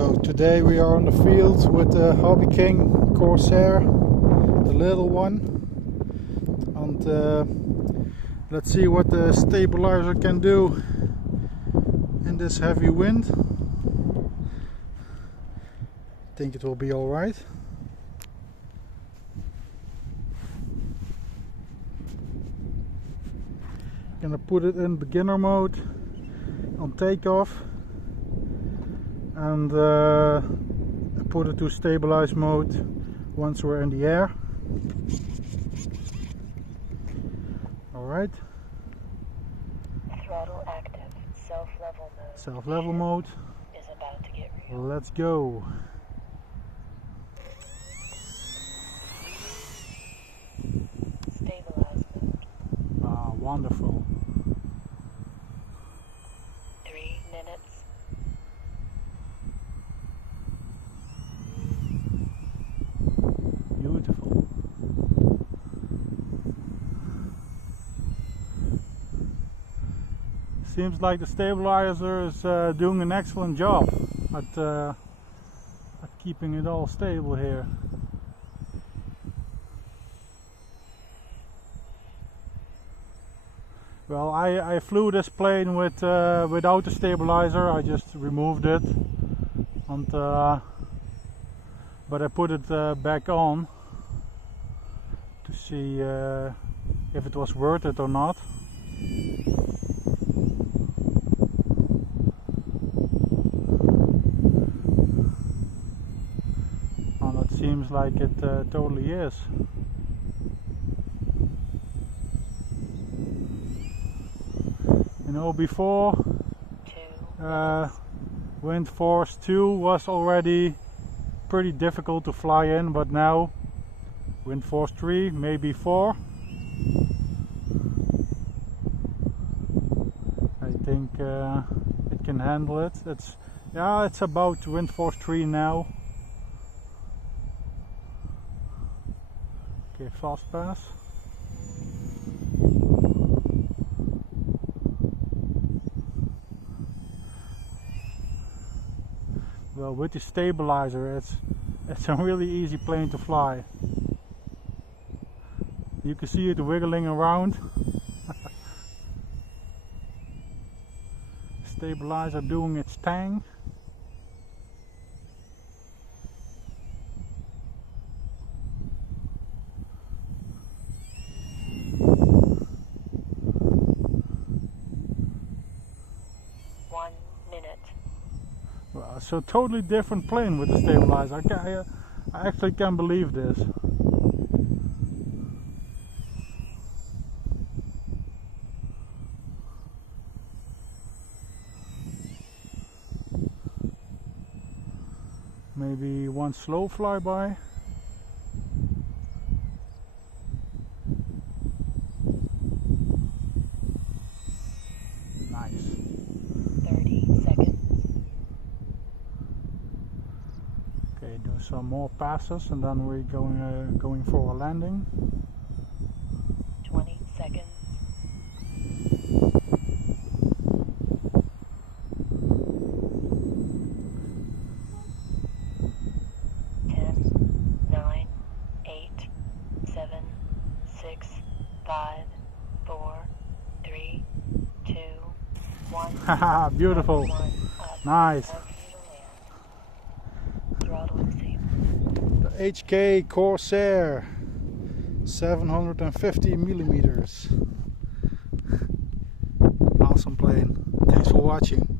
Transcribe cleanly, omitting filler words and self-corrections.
So today we are on the field with the H-king Corsair, the little one, and let's see what the stabilizer can do in this heavy wind. I think it will be alright. Gonna put it in beginner mode on takeoff and put it to stabilize mode once we're in the air. Alright. Throttle active. Self-level mode. Self-level mode. Is about to get real. Let's go. Stabilize mode. Ah, wonderful. 3 minutes. Beautiful. Seems like the stabilizer is doing an excellent job at keeping it all stable here. Well, I flew this plane with without the stabilizer. I just removed it, and but I put it back on to see if it was worth it or not. And it seems like it totally is. You know, before wind force 2 was already pretty difficult to fly in, but now wind force 3, maybe 4. I think it can handle it. It's about wind force 3 now. Okay, fast pass. Well, with the stabilizer, it's a really easy plane to fly. You can see it wiggling around. Stabilizer doing its thing. Well, so totally different plane with the stabilizer. I actually can't believe this. Maybe one slow flyby. Nice. 30 seconds. Okay, do some more passes and then we're going for a landing. 20 seconds. 10, 9, 8, 7, 6, 5, 4, 3, 2, 1. Haha, beautiful. Nice. Throttle disabled. The H-king Corsair 750 millimeters. Awesome plane. Thanks for watching.